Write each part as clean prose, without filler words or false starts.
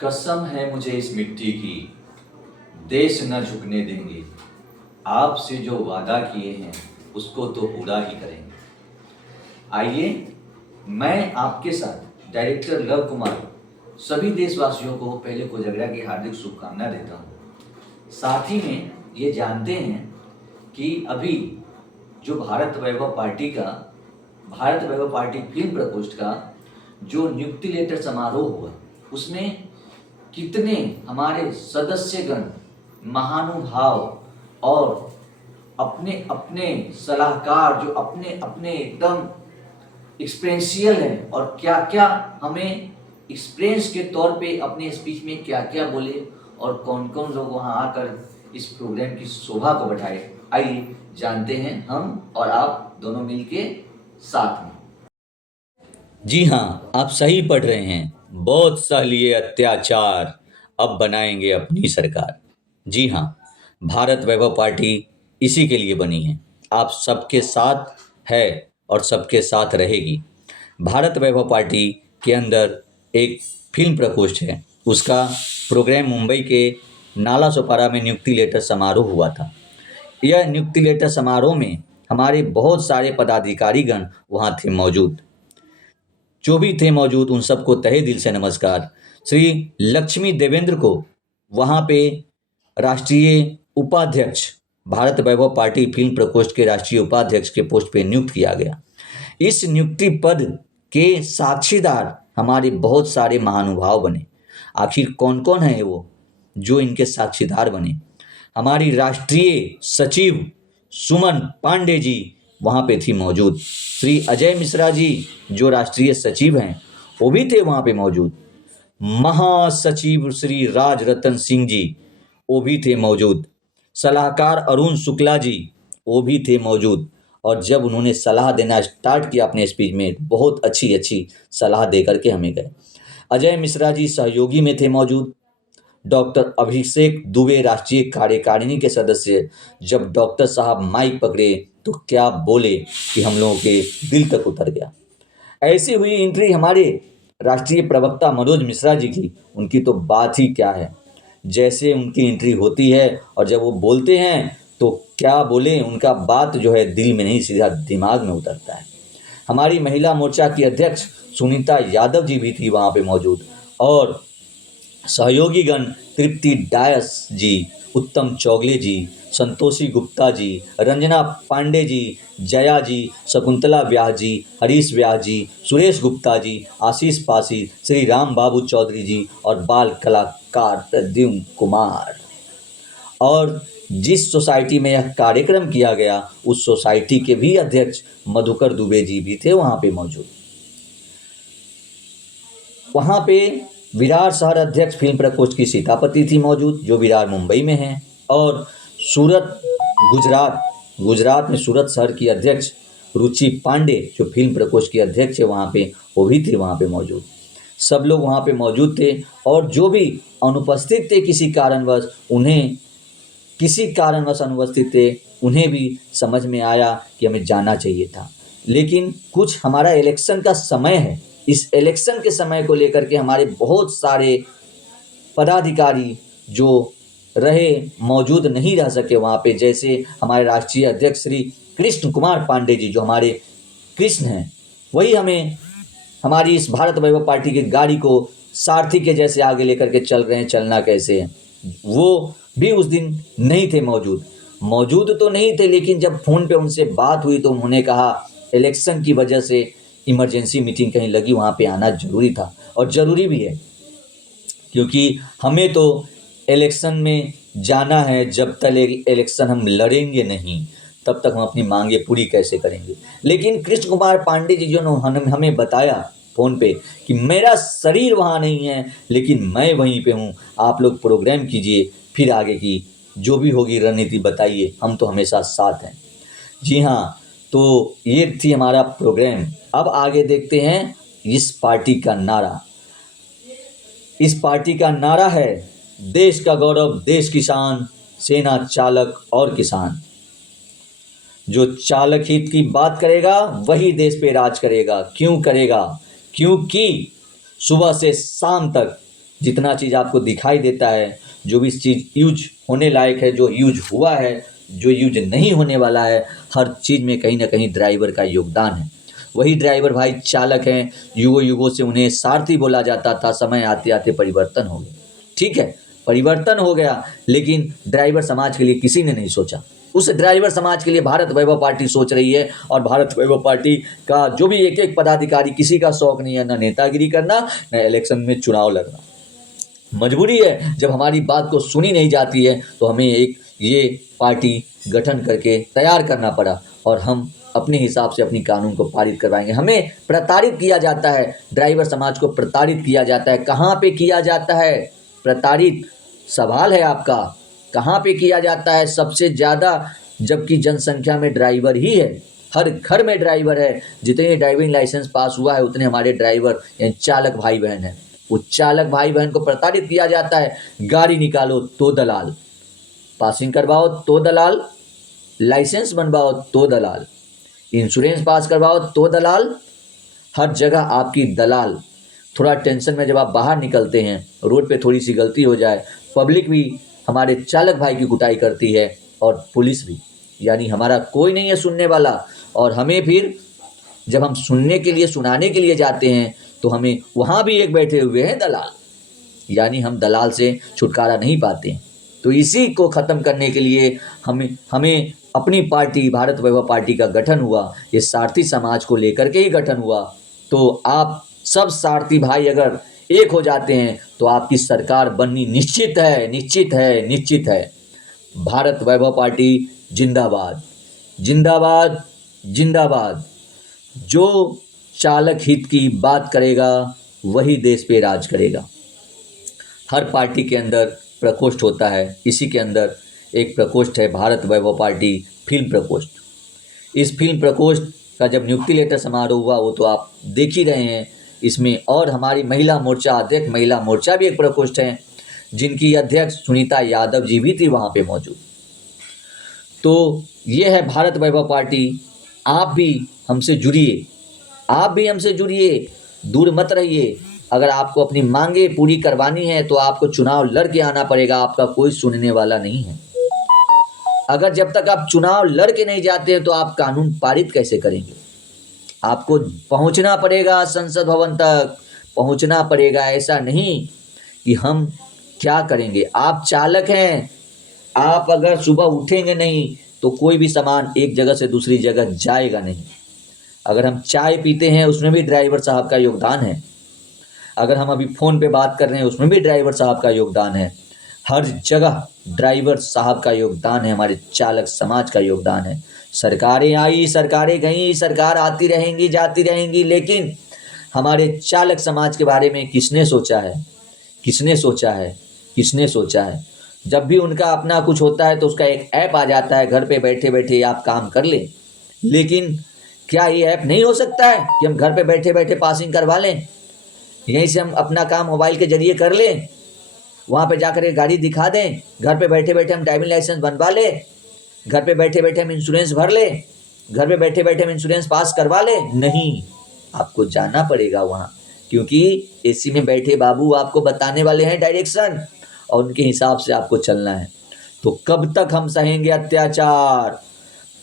कसम है मुझे इस मिट्टी की, देश न झुकने देंगे। आपसे जो वादा किए हैं उसको तो पूरा ही करेंगे। आइए, मैं आपके साथ डायरेक्टर लव कुमार सभी देशवासियों को पहले कोजगरा की हार्दिक शुभकामना देता हूँ। साथ ही में ये जानते हैं कि अभी जो भारत वैभव पार्टी फिल्म प्रकोष्ठ का जो नियुक्ति लेटर समारोह हुआ, उसमें कितने हमारे सदस्यगण महानुभाव और अपने अपने सलाहकार जो अपने अपने एकदम एक्सपीरियंशियल है और क्या क्या हमें एक्सपीरियंस के तौर पे अपने स्पीच में क्या क्या बोले और कौन कौन लोग वहाँ आकर इस प्रोग्राम की शोभा को बढ़ाए। आइए जानते हैं हम और आप दोनों मिलके साथ में। जी हाँ, आप सही पढ़ रहे हैं। बहुत सह लिए अत्याचार, अब बनाएंगे अपनी सरकार। जी हाँ, भारत वैभव पार्टी इसी के लिए बनी है। आप सबके साथ है और सबके साथ रहेगी। भारत वैभव पार्टी के अंदर एक फिल्म प्रकोष्ठ है। उसका प्रोग्राम मुंबई के नाला सोपारा में नियुक्ति लेटर समारोह हुआ था। यह नियुक्ति लेटर समारोह में हमारे बहुत सारे पदाधिकारीगण वहाँ थे मौजूद। जो भी थे मौजूद उन सबको तहे दिल से नमस्कार। श्री लक्ष्मी देवेंद्र को वहाँ पे राष्ट्रीय उपाध्यक्ष, भारत वैभव पार्टी फिल्म प्रकोष्ठ के राष्ट्रीय उपाध्यक्ष के पोस्ट पे नियुक्त किया गया। इस नियुक्ति पद के साक्षीदार हमारे बहुत सारे महानुभाव बने। आखिर कौन कौन है वो जो इनके साक्षीदार बने? हमारी राष्ट्रीय सचिव सुमन पांडे जी वहाँ पे थी मौजूद। श्री अजय मिश्रा जी जो राष्ट्रीय सचिव हैं वो भी थे वहाँ पे मौजूद। महासचिव श्री राज रतन सिंह जी वो भी थे मौजूद। सलाहकार अरुण शुक्ला जी वो भी थे मौजूद। और जब उन्होंने सलाह देना स्टार्ट किया अपने स्पीच में, बहुत अच्छी अच्छी सलाह दे करके हमें गए। अजय मिश्रा जी सहयोगी में थे मौजूद। डॉक्टर अभिषेक दुबे राष्ट्रीय कार्यकारिणी के सदस्य, जब डॉक्टर साहब माइक पकड़े तो क्या बोले कि हम लोगों के दिल तक उतर गया। ऐसी हुई एंट्री हमारे राष्ट्रीय प्रवक्ता मनोज मिश्रा जी की, उनकी तो बात ही क्या है। जैसे उनकी एंट्री होती है और जब वो बोलते हैं तो क्या बोले, उनका बात जो है दिल में नहीं सीधा दिमाग में उतरता है। हमारी महिला मोर्चा की अध्यक्ष सुनीता यादव जी भी थी वहाँ पे मौजूद। और सहयोगीगण तृप्ति डायस जी, उत्तम चौगले जी, संतोषी गुप्ता जी, रंजना पांडे जी, जया जी, शकुंतला व्यास जी, हरीश व्यास जी, सुरेश गुप्ता जी, आशीष पासी, श्री राम बाबू चौधरी जी और बाल कलाकार प्रद्युम्न कुमार। और जिस सोसाइटी में यह कार्यक्रम किया गया उस सोसाइटी के भी अध्यक्ष मधुकर दुबे जी भी थे वहाँ पे मौजूद। वहाँ पे विरार शहर अध्यक्ष फिल्म प्रकोष्ठ की सीतापति थी मौजूद, जो विरार मुंबई में है। और सूरत गुजरात में सूरत शहर की अध्यक्ष रुचि पांडे जो फिल्म प्रकोष्ठ की अध्यक्ष है वहाँ पे, वो भी थे वहाँ पे मौजूद। सब लोग वहाँ पे मौजूद थे। और जो भी अनुपस्थित थे किसी कारणवश अनुपस्थित थे, उन्हें भी समझ में आया कि हमें जाना चाहिए था। लेकिन कुछ हमारा इलेक्शन का समय है, इस इलेक्शन के समय को लेकर के हमारे बहुत सारे पदाधिकारी जो रहे मौजूद नहीं रह सके वहाँ पे। जैसे हमारे राष्ट्रीय अध्यक्ष श्री कृष्ण कुमार पांडे जी जो हमारे कृष्ण हैं, वही हमें हमारी इस भारत वैभव पार्टी की गाड़ी को सारथी के जैसे आगे लेकर के चल रहे हैं। चलना कैसे है, वो भी उस दिन नहीं थे मौजूद तो नहीं थे। लेकिन जब फ़ोन पे उनसे बात हुई तो उन्होंने कहा इलेक्शन की वजह से इमरजेंसी मीटिंग कहीं लगी, वहाँ पे आना ज़रूरी था। और ज़रूरी भी है, क्योंकि हमें तो इलेक्शन में जाना है। जब तक इलेक्शन हम लड़ेंगे नहीं तब तक हम अपनी मांगे पूरी कैसे करेंगे। लेकिन कृष्ण कुमार पांडे जी जो हमें बताया फ़ोन पे कि मेरा शरीर वहाँ नहीं है लेकिन मैं वहीं पे हूँ, आप लोग प्रोग्राम कीजिए, फिर आगे की जो भी होगी रणनीति बताइए, हम तो हमेशा साथ हैं। जी हाँ, तो ये थी हमारा प्रोग्राम। अब आगे देखते हैं इस पार्टी का नारा। इस पार्टी का नारा है देश का गौरव देश किसान, सेना चालक और किसान। जो चालक हित की बात करेगा वही देश पे राज करेगा। क्यों करेगा? क्योंकि सुबह से शाम तक जितना चीज़ आपको दिखाई देता है, जो भी चीज़ यूज होने लायक है, जो यूज हुआ है, जो यूज नहीं होने वाला है, हर चीज़ में कहीं ना कहीं ड्राइवर का योगदान है। वही ड्राइवर भाई चालक हैं, युगों युगों से उन्हें सारथी बोला जाता था, समय आते आते परिवर्तन हो गया। ठीक है, परिवर्तन हो गया, लेकिन ड्राइवर समाज के लिए किसी ने नहीं सोचा। उस ड्राइवर समाज के लिए भारत वैभव पार्टी सोच रही है, और भारत वैभव पार्टी का जो भी एक एक पदाधिकारी, किसी का शौक नहीं है ना नेतागिरी करना, न इलेक्शन में चुनाव लड़ना। मजबूरी है, जब हमारी बात को सुनी नहीं जाती है तो हमें एक ये पार्टी गठन करके तैयार करना पड़ा, और हम अपने हिसाब से अपनी कानून को पारित करवाएंगे। हमें प्रताड़ित किया जाता है, ड्राइवर समाज को प्रताड़ित किया जाता है। कहाँ पे किया जाता है प्रताड़ित? सवाल है आपका, कहाँ पे किया जाता है सबसे ज़्यादा? जबकि जनसंख्या में ड्राइवर ही है, हर घर में ड्राइवर है। जितने ड्राइविंग लाइसेंस पास हुआ है उतने हमारे ड्राइवर यानी चालक भाई बहन हैं। वो चालक भाई बहन को प्रताड़ित किया जाता है। गाड़ी निकालो तो दलाल, पासिंग करवाओ तो दलाल, लाइसेंस बनवाओ तो दलाल, इंश्योरेंस पास करवाओ तो दलाल, हर जगह आपकी दलाल। थोड़ा टेंशन में जब आप बाहर निकलते हैं, रोड पे थोड़ी सी गलती हो जाए, पब्लिक भी हमारे चालक भाई की कुटाई करती है, और पुलिस भी, यानी हमारा कोई नहीं है सुनने वाला। और हमें फिर जब हम सुनने के लिए, सुनाने के लिए जाते हैं, तो हमें वहाँ भी एक बैठे हुए हैं दलाल, यानी हम दलाल से छुटकारा नहीं पाते हैं। तो इसी को ख़त्म करने के लिए हमें अपनी पार्टी भारत वैभव पार्टी का गठन हुआ। ये सारथी समाज को लेकर के ही गठन हुआ। तो आप सब सारथी भाई अगर एक हो जाते हैं तो आपकी सरकार बननी निश्चित है, निश्चित है, निश्चित है। भारत वैभव पार्टी जिंदाबाद, जिंदाबाद, जिंदाबाद। जो चालक हित की बात करेगा वही देश पे राज करेगा। हर पार्टी के अंदर प्रकोष्ठ होता है, इसी के अंदर एक प्रकोष्ठ है भारत वैभव पार्टी फिल्म प्रकोष्ठ। इस फिल्म प्रकोष्ठ का जब नियुक्ति लेटर समारोह हुआ वो तो आप देख ही रहे हैं। इसमें और हमारी महिला मोर्चा अध्यक्ष, महिला मोर्चा भी एक प्रकोष्ठ है, जिनकी अध्यक्ष सुनीता यादव जी भी थी वहाँ पे मौजूद। तो ये है भारत वैभव पार्टी। आप भी हमसे जुड़िए, आप भी हमसे जुड़िए, दूर मत रहिए। अगर आपको अपनी मांगे पूरी करवानी है तो आपको चुनाव लड़ के आना पड़ेगा, आपका कोई सुनने वाला नहीं है। अगर जब तक आप चुनाव लड़ के नहीं जाते हैं तो आप कानून पारित कैसे करेंगे? आपको पहुंचना पड़ेगा, संसद भवन तक पहुंचना पड़ेगा। ऐसा नहीं कि हम क्या करेंगे। आप चालक हैं, आप अगर सुबह उठेंगे नहीं तो कोई भी सामान एक जगह से दूसरी जगह जाएगा नहीं। अगर हम चाय पीते हैं उसमें भी ड्राइवर साहब का योगदान है। अगर हम अभी फ़ोन पे बात कर रहे हैं उसमें भी ड्राइवर साहब का योगदान है। हर जगह ड्राइवर साहब का योगदान है, हमारे चालक समाज का योगदान है। सरकारें आई, सरकारें गईं, सरकार आती रहेंगी, जाती रहेंगी, लेकिन हमारे चालक समाज के बारे में किसने सोचा है? किसने सोचा है? किसने सोचा है? जब भी उनका अपना कुछ होता है तो उसका एक ऐप आ जाता है, घर पे बैठे बैठे आप काम कर लें। लेकिन क्या ये ऐप नहीं हो सकता है कि हम घर पे बैठे बैठे पासिंग करवा लें? यहीं से हम अपना काम मोबाइल के जरिए कर लें, वहाँ पे जाकर के गाड़ी दिखा दें, घर पे बैठे बैठे हम ड्राइविंग लाइसेंस बनवा लें, घर पे बैठे बैठे हम इंश्योरेंस भर लें, घर पे बैठे बैठे हम इंश्योरेंस पास करवा लें? नहीं, आपको जाना पड़ेगा वहाँ, क्योंकि एसी में बैठे बाबू आपको बताने वाले हैं डायरेक्शन, और उनके हिसाब से आपको चलना है। तो कब तक हम सहेंगे अत्याचार?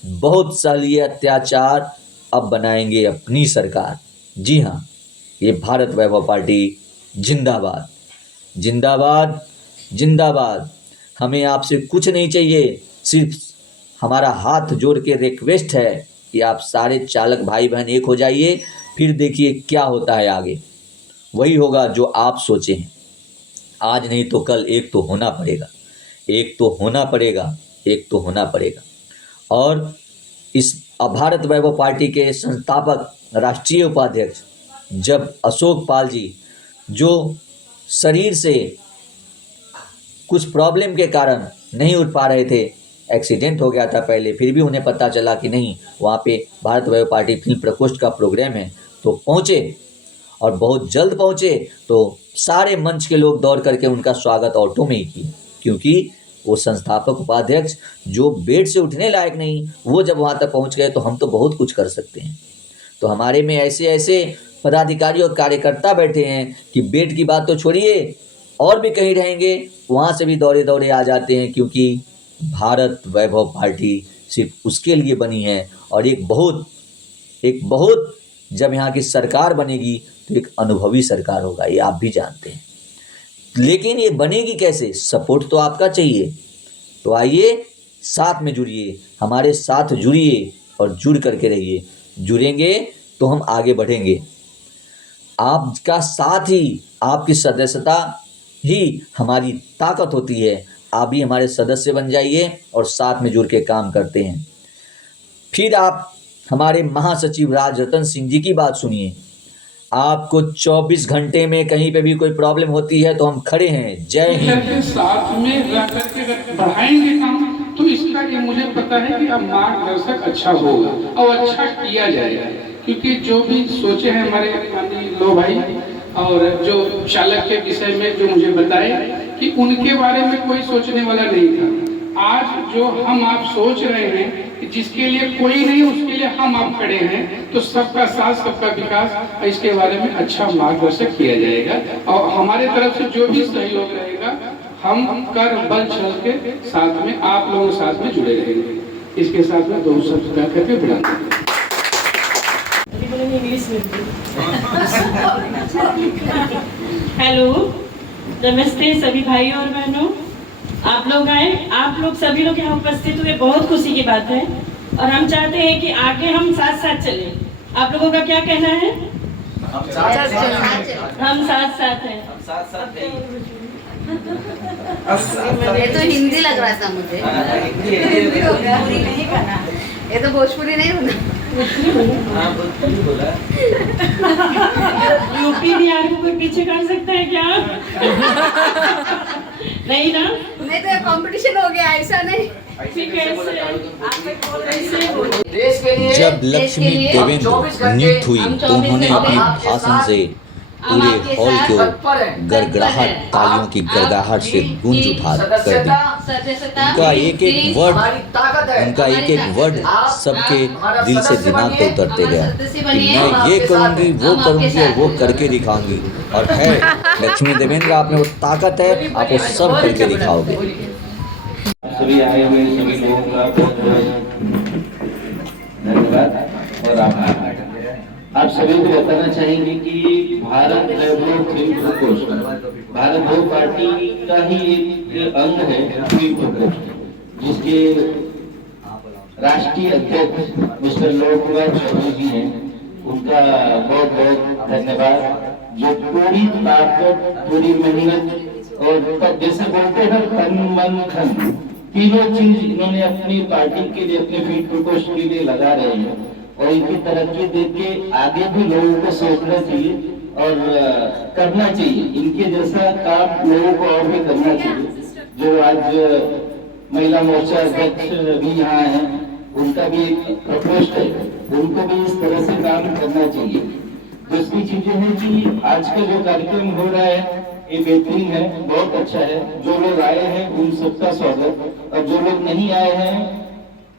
बहुत सह लिए अत्याचार, अब बनाएंगे अपनी सरकार। जी हाँ, ये भारत वैभव पार्टी जिंदाबाद, जिंदाबाद, जिंदाबाद। हमें आपसे कुछ नहीं चाहिए, सिर्फ हमारा हाथ जोड़ के रिक्वेस्ट है कि आप सारे चालक भाई बहन एक हो जाइए, फिर देखिए क्या होता है आगे। वही होगा जो आप सोचे हैं। आज नहीं तो कल एक तो होना पड़ेगा, एक तो होना पड़ेगा, एक तो होना पड़ेगा। और इस भारत वैभव पार्टी के संस्थापक राष्ट्रीय उपाध्यक्ष जब अशोक पाल जी, जो शरीर से कुछ प्रॉब्लम के कारण नहीं उठ पा रहे थे, एक्सीडेंट हो गया था पहले, फिर भी उन्हें पता चला कि नहीं वहाँ पे भारत वैभव पार्टी फिल्म प्रकोष्ठ का प्रोग्राम है, तो पहुँचे, और बहुत जल्द पहुँचे। तो सारे मंच के लोग दौड़ करके उनका स्वागत ऑटो में ही किए, क्योंकि वो संस्थापक उपाध्यक्ष जो बेड से उठने लायक नहीं, वो जब वहाँ तक पहुँच गए तो हम तो बहुत कुछ कर सकते हैं। तो हमारे में ऐसे ऐसे पदाधिकारी और कार्यकर्ता बैठे हैं कि बेड की बात तो छोड़िए, और भी कहीं रहेंगे वहाँ से भी दौड़े दौड़े आ जाते हैं, क्योंकि भारत वैभव पार्टी सिर्फ उसके लिए बनी है। और एक बहुत जब यहाँ की सरकार बनेगी तो एक अनुभवी सरकार होगा, ये आप भी जानते हैं। लेकिन ये बनेगी कैसे? सपोर्ट तो आपका चाहिए। तो आइए साथ में जुड़िए, हमारे साथ जुड़िए और जुड़ करके रहिए। जुड़ेंगे तो हम आगे बढ़ेंगे। आपका साथ ही, आपकी सदस्यता ही हमारी ताकत होती है। आप भी हमारे सदस्य बन जाइए और साथ में जुड़ के काम करते हैं। फिर आप हमारे महासचिव राजरतन सिंह जी की बात सुनिए। आपको 24 घंटे में कहीं पे भी कोई प्रॉब्लम होती है तो हम खड़े हैं। जय हिंद। के साथ में रह करके बढ़ाएंगे काम, तो इसका ये मुझे पता है कि अब मार्गदर्शक अच्छा होगा और अच्छा किया जाएगा। क्योंकि जो भी सोचे हैं हमारे माननीय लो भाई और जो चालक के विषय में जो मुझे बताए कि उनके बारे में कोई सोचने वाला नहीं था। आज जो हम आप सोच रहे हैं कि जिसके लिए कोई नहीं उसके लिए हम आप खड़े हैं, तो सबका साथ सबका विकास, इसके बारे में अच्छा मार्गदर्शक किया जाएगा। और हमारे तरफ से जो भी सहयोग रहेगा हम कर बल चल के साथ में आप लोगों के साथ में जुड़े रहेंगे। इसके साथ में दो शब्द कह करके विराम देंगे। हेलो, नमस्ते सभी भाइयों और बहनों। आप लोग आए, आप लोग सभी लोग यहाँ उपस्थित हुए, बहुत खुशी की बात है। और हम चाहते हैं कि आगे हम साथ साथ चलें। आप लोगों का क्या कहना है? हम साथ साथ हैं। ये तो हिंदी लग रहा था मुझे। ये तो भोजपुरी नहीं होना। यूपी बिहार को कोई पीछे कर सकता है क्या? नहीं ना? नहीं तो कंपटीशन हो गया, ऐसा नहीं। ठीक है, देश के लिए, जब लक्ष्मी देवेंद्र नियुक्त हुई तो उन्होंने अपने भाषण से पूरे हॉल को गड़गड़ाहट, तालियों की गड़गड़ाहट से गूंज उठा कर दी। उनका एक एक वर्ड सबके दिल से दिमाग पे उतरते गया कि मैं ये करूंगी, वो करूंगी और वो करके दिखाऊंगी। और है लक्ष्मी देवेंद्र, आप में वो ताकत है, आप वो सब करके दिखाओगे। सभी आए हुए सभी लोगों का बहुत बहुत धन्यवाद और आभार। आप सभी को बताना चाहेंगे कि भारत वैभव फिल्म प्रकोष्ठ भारत वैभव पार्टी का ही एक अंग है फिल्म प्रकोष्ठ, जिसके राष्ट्रीय अध्यक्ष मिस्टर लोक कुमार चौधरी जी हैं। उनका बहुत बहुत धन्यवाद, जो पूरी ताकत, पूरी मेहनत और जैसे बोलते हैं तन मन धन, तीनों चीज इन्होंने अपनी पार्टी के लिए, अपने फील्ड प्रकोष्ठ के लिए लगा रहे हैं। और इनकी तरक्की देख के आगे भी लोगों को सोचना चाहिए और करना चाहिए। इनके जैसा काम लोगों को और भी करना चाहिए। जो आज महिला मोर्चा अध्यक्ष भी यहाँ हैं, उनका भी एक प्रकोष्ठ है, उनको भी इस तरह से काम करना चाहिए। दूसरी चीजें हैं कि आज का जो कार्यक्रम हो रहा है ये बेहतरीन है, बहुत अच्छा है। जो लोग आए हैं उन सबका स्वागत, और जो लोग नहीं आए हैं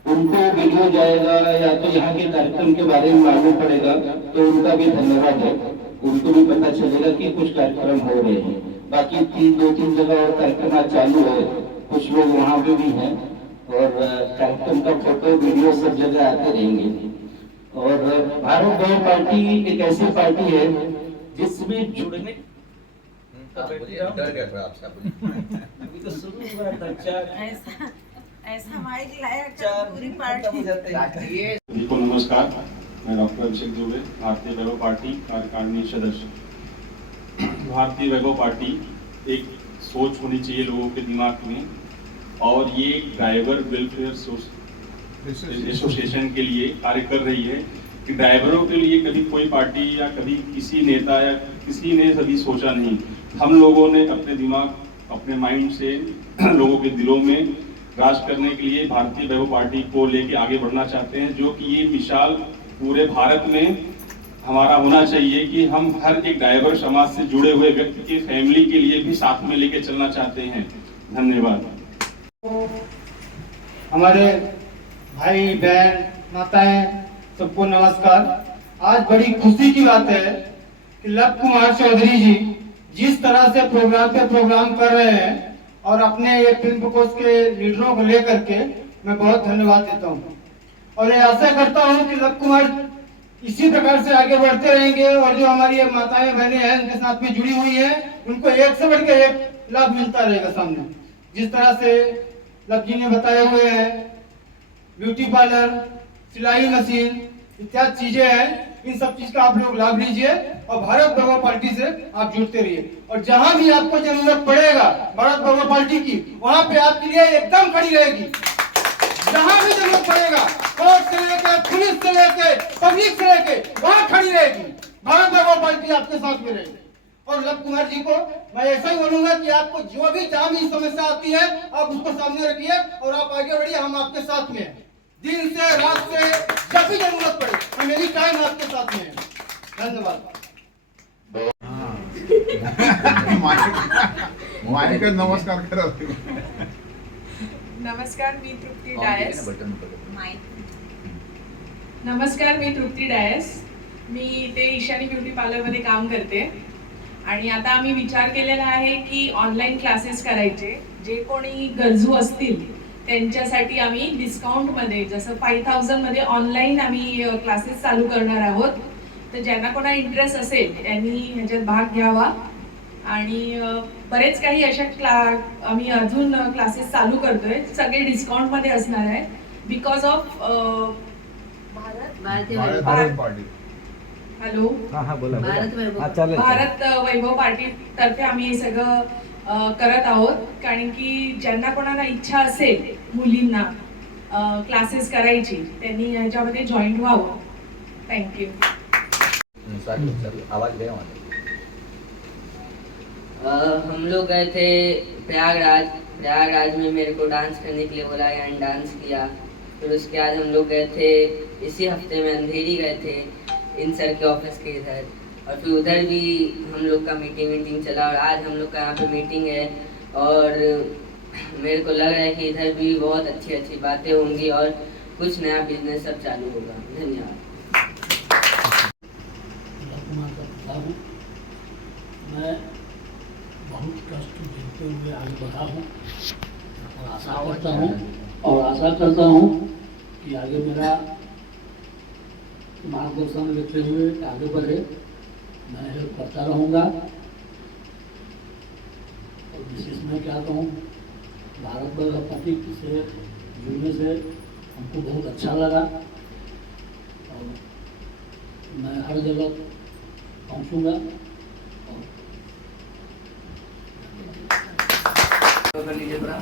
उनको वीडियो जाएगा या तो यहाँ के कार्यक्रम के बारे में मालूम पड़ेगा, तो उनका भी धन्यवाद है। उनको भी पता चलेगा कि कुछ कार्यक्रम हो रहे हैं। बाकी दो तीन जगह और कार्यक्रम चालू है, कुछ लोग वहाँ पे भी हैं और कार्यक्रम का फोटो वीडियो सब जगह आते रहेंगे। और भारत वैभव पार्टी एक ऐसी पार्टी है जिसमें जुड़ने डर गया थोड़ा आपसे, अभी तो शुरू हुआ था। ऐसा हमारे लायक पूरी पार्टी। को नमस्कार, मैं डॉक्टर अभिषेक दुबे, भारतीय वैभव पार्टी कार्यकारिणी सदस्य। भारतीय वैभव पार्टी एक सोच होनी चाहिए लोगों के दिमाग में, और ये ड्राइवर वेलफेयर एसोसिएशन के लिए कार्य कर रही है कि ड्राइवरों के लिए कभी कोई पार्टी या कभी किसी नेता या किसी ने कभी सोचा नहीं। हम लोगों ने अपने दिमाग, अपने माइंड से लोगों के दिलों में राज करने के लिए भारतीय वैभव पार्टी को लेके आगे बढ़ना चाहते हैं, जो कि ये मिसाल पूरे भारत में हमारा होना चाहिए कि हम हर एक ड्राइवर समाज से जुड़े हुए व्यक्ति की फैमिली के लिए भी साथ में लेके चलना चाहते हैं। धन्यवाद। हमारे भाई बहन माताएं सबको नमस्कार। आज बड़ी खुशी की बात है कि लव कुमार चौधरी जी जिस तरह से प्रोग्राम पे प्रोग्राम कर रहे हैं और अपने ये फिल्म फोकस के लीडरों को लेकर के मैं बहुत धन्यवाद देता हूँ और ये आशा करता हूँ कि लव कुमार इसी प्रकार से आगे बढ़ते रहेंगे और जो हमारी ये माताएं बहनें हैं उनके साथ में जुड़ी हुई हैं उनको एक से बढ़ के एक लाभ मिलता रहेगा सामने। जिस तरह से लव जी ने बताए हुए हैं ब्यूटी पार्लर, सिलाई मशीन इत्यादि चीजें हैं, इन सब चीज का आप लोग लाभ लीजिए और भारत भगवा पार्टी से आप जुड़ते रहिए और जहां भी आपको जरूरत पड़ेगा भारत भगवा पार्टी की वहां पे आपके लिए एकदम खड़ी रहेगी। जहां भी जरूरत पड़ेगा कोर्ट से लेकर पुलिस से लेकर पब्लिक से लेकर वहां खड़ी रहेगी भारत भगवा पार्टी आपके साथ में रहेगी। और लव कुमार जी को मैं ऐसा ही बोलूंगा कि आपको जो भी जहां भी समस्या आती है आप उसको सामने रखिए और आप आगे बढ़िए, हम आपके साथ में हैं। दिन से रात से जब भी जरूरत पड़े हम एनी टाइम आपके साथ में हैं। धन्यवाद। मालिका नमस्कार करा. नमस्कार, मी तृप्ती डायस. नमस्कार, मी तृप्ती डायस. मी इथे ईशानी ब्युटी पार्लरमध्ये काम करते आणि आता आम्ही विचार केलेला आहे की ऑनलाईन क्लासेस करायचे. जे कोणी गरजू असतील त्यांच्यासाठी आम्ही डिस्काउंटमध्ये जसं 5000 मध्ये ऑनलाईन आम्ही क्लासेस चालू करणार आहोत. तर ज्यांना कोणा इंटरेस्ट असेल त्यांनी ह्याच्यात भाग घ्यावा आणि बरेच काही अशा आम्ही अजून क्लासेस चालू करतोय. सगळे डिस्काउंटमध्ये असणार आहे because of Bharat party. Hello, Bharat Vaibhav party तर्फे आम्ही हे सगळं करत आहोत. कारण की ज्यांना कोणाला इच्छा असेल मुलींना क्लासेस करायची त्यांनी ह्याच्यामध्ये जॉईन व्हावं. थँक्यू. हम लोग गए थे प्रयागराज में मेरे को डांस करने के लिए बोला गया, डांस किया. फिर उसके बाद हम लोग गए थे इसी हफ्ते में अंधेरी गए थे इन सर के ऑफिस के इधर, और फिर उधर भी हम लोग का मीटिंग चला और आज हम लोग का यहाँ पे मीटिंग है और मेरे को लग रहा है कि इधर भी बहुत अच्छी बातें होंगी और कुछ नया बिजनेस सब चालू होगा. धन्यवाद. मैं बहुत कष्ट झेलते हुए आगे बढ़ा हूँ और आशा करता हूँ कि आगे मेरा मार्गदर्शन लेते हुए आगे बढ़े. मैं हेल्प करता रहूँगा और विशेष मैं चाहता हूँ भारत भगवा पार्टी से जुड़ने से हमको बहुत अच्छा लगा और मैं हर जगह पहुँचूँगा. कर लीजिए थोड़ा,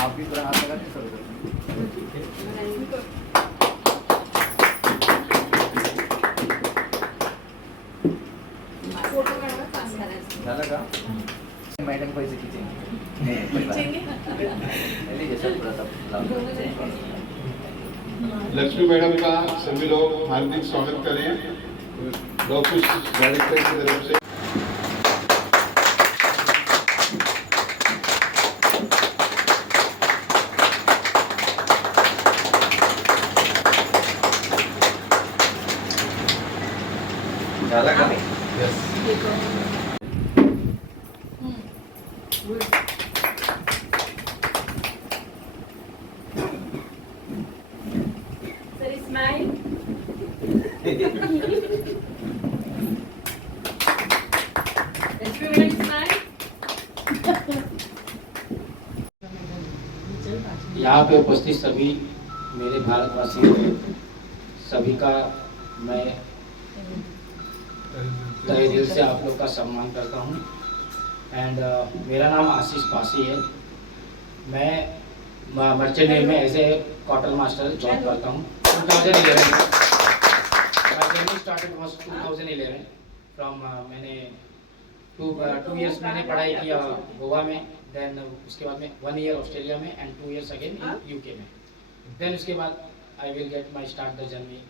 आप भी थोड़ा हाथ लगा के शुरू करें. झालं का? मैडम पैसे खींचेंगे. लीजिए सर, थोड़ा सा लक्ष्मी मैडम का सभी लोग हार्दिक स्वागत करें. लोग कुछ डायरेक्टर की तरफ से झाला का? Sir smile. यहाँ पे उपस्थित सभी मेरे भारतवासियों सभी का मैं तहे दिल से आप लोग का सम्मान करता हूँ. एंड मेरा नाम आशीष पासी है. मैं मर्चेंट नेवी में as a quartermaster job करता हूँ. 2011 my journey started was 2011 from मैंने 2 years मैंने पढ़ाई किया गोवा में. देन उसके बाद में 1 year ऑस्ट्रेलिया में and 2 years again in UK में. देन उसके बाद I will get my start the journey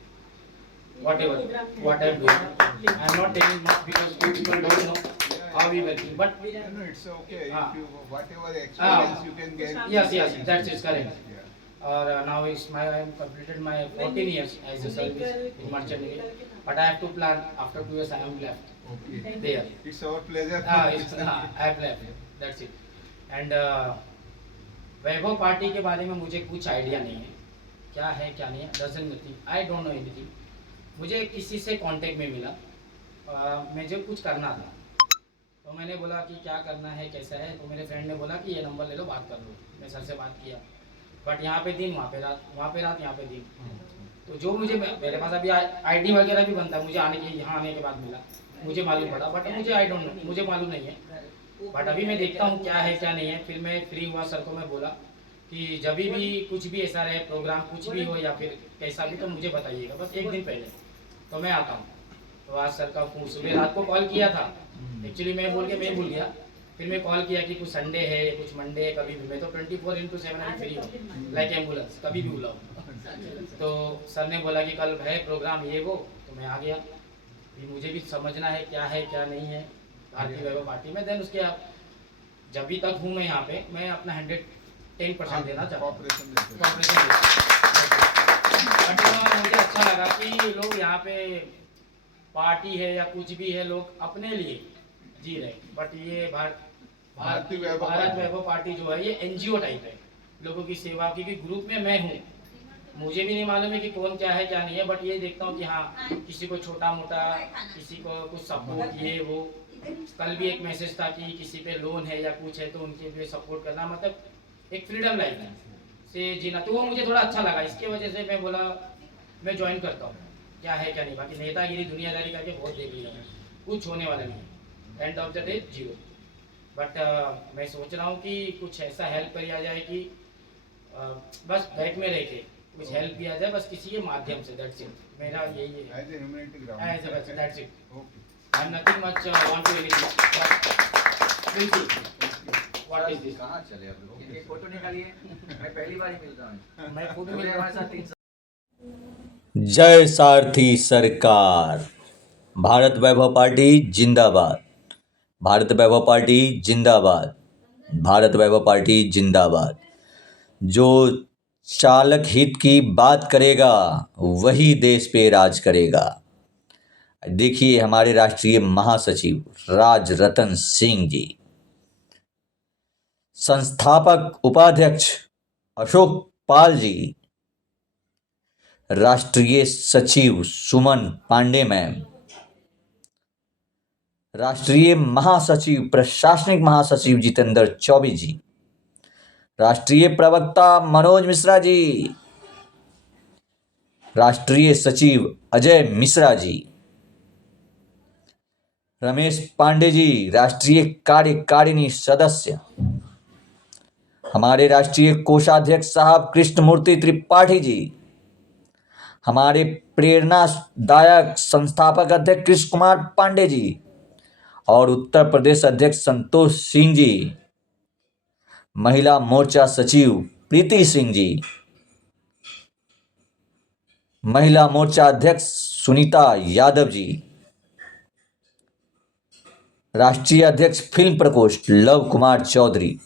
whatever what I'm doing. I'm not telling much because you people don't know how we working, but no, it's okay. If you whatever experience you can get. Yes, that's it, correct. Or now is my I am completed my 14 years as a service in merchant navy. but I have to plan. After 2 years, I am left Okay. there. It's our pleasure. I have left. That's it. And Vaibhav party के बारे में मुझे कुछ idea नहीं है, क्या है क्या नहीं है, doesn't nothing, I don't know anything. मुझे किसी से कांटेक्ट में मिला, मुझे कुछ करना था, तो मैंने बोला कि क्या करना है कैसा है, तो मेरे फ्रेंड ने बोला कि ये नंबर ले लो, बात कर लो। मैं सर से बात किया, बट यहाँ पे दिन, वहाँ पे रात, वहाँ पे रात, यहाँ पे दिन। तो जो मुझे, मेरे पास अभी आईडी वगैरह भी बनता है, मुझे आने के, यहाँ आने के बाद मिला, मुझे मालूम पड़ा, बट मुझे आई डोंट नो, मुझे मालूम नहीं है। बट अभी मैं देखता हूँ क्या है क्या नहीं है। फिर मैं फ्री हुआ, सर को मैं बोला कि जब भी कुछ भी ऐसा रहे, प्रोग्राम कुछ भी हो या फिर कैसा भी, तो मुझे बताइएगा, बस एक दिन पहले, तो मैं आता हूँ। तो आज सर का फोन, सुबह रात को कॉल किया था, एक्चुअली मैं भूल गया। फिर मैं कॉल किया कि कुछ संडे है, कुछ मंडे है, कभी भी। मैं तो 24/7 आई फ्री हूँ, लाइक एम्बुलेंस, कभी भी बुलाओ। तो सर ने बोला कि कल है प्रोग्राम ये वो, तो मैं आ गया। मुझे भी समझना है क्या नहीं है भारतीय वैभव पार्टी में। देन उसके जब भी तक हूँ मैं यहाँ पे, मैं अपना 110% देना चाहता हूँ, मुझे अच्छा लगा कि लोग यहाँ पे पार्टी है या कुछ भी है, लोग अपने लिए जी रहे। बट ये भारत वैभव पार्टी जो है, ये एनजीओ टाइप है, लोगों की सेवा की। ग्रुप में मैं हूँ, मुझे भी नहीं मालूम है कि कौन क्या है क्या नहीं है, बट ये देखता हूँ कि हाँ, किसी को छोटा मोटा, किसी को कुछ सपोर्ट, ये वो। कल भी एक मैसेज था कि किसी पे लोन है या कुछ है, तो उनके लिए सपोर्ट करना, मतलब एक फ्रीडम लाइफ से जीना, तो वो मुझे थोड़ा अच्छा लगा। इसके वजह से मैं बोला मैं ज्वाइन करता हूँ, क्या है क्या नहीं। बाकी नेतागिरी दुनियादारी करके बहुत देख लिया, कुछ होने वाला नहीं है, end of the day zero. But मैं सोच रहा हूँ कि कुछ ऐसा हेल्प किया जाए कि बस बैक में रह के कुछ हेल्प किया जाए, बस किसी के माध्यम से। दैट्स इट, मेरा यही है, As a humanity ground. That's it. Okay. I am nothing much want to anything, what is this. कहाँ चले आप लोग? एक फोटो निकालिए, मैं पहली बार ही मिल रहा हूँ। मैं खुद मेरे हमारे साथ 3 जय सारथी सरकार। भारत वैभव पार्टी जिंदाबाद। भारत वैभव पार्टी जिंदाबाद। भारत वैभव पार्टी जिंदाबाद। जो चालक हित की बात करेगा वही देश पे राज करेगा। देखिए हमारे राष्ट्रीय महासचिव राजरतन सिंह जी, संस्थापक उपाध्यक्ष अशोक पाल जी, राष्ट्रीय सचिव सुमन पांडे मैम, राष्ट्रीय महासचिव प्रशासनिक महासचिव जितेंद्र चौबे जी, राष्ट्रीय प्रवक्ता मनोज मिश्रा जी, राष्ट्रीय सचिव अजय मिश्रा जी, रमेश पांडे जी, राष्ट्रीय कार्यकारिणी सदस्य, हमारे राष्ट्रीय कोषाध्यक्ष साहब कृष्णमूर्ति त्रिपाठी जी, हमारे प्रेरणादायक संस्थापक अध्यक्ष कृष्ण कुमार पांडे जी, और उत्तर प्रदेश अध्यक्ष संतोष सिंह जी, महिला मोर्चा सचिव प्रीति सिंह जी, महिला मोर्चा अध्यक्ष सुनीता यादव जी, राष्ट्रीय अध्यक्ष फिल्म प्रकोष्ठ लव कुमार चौधरी,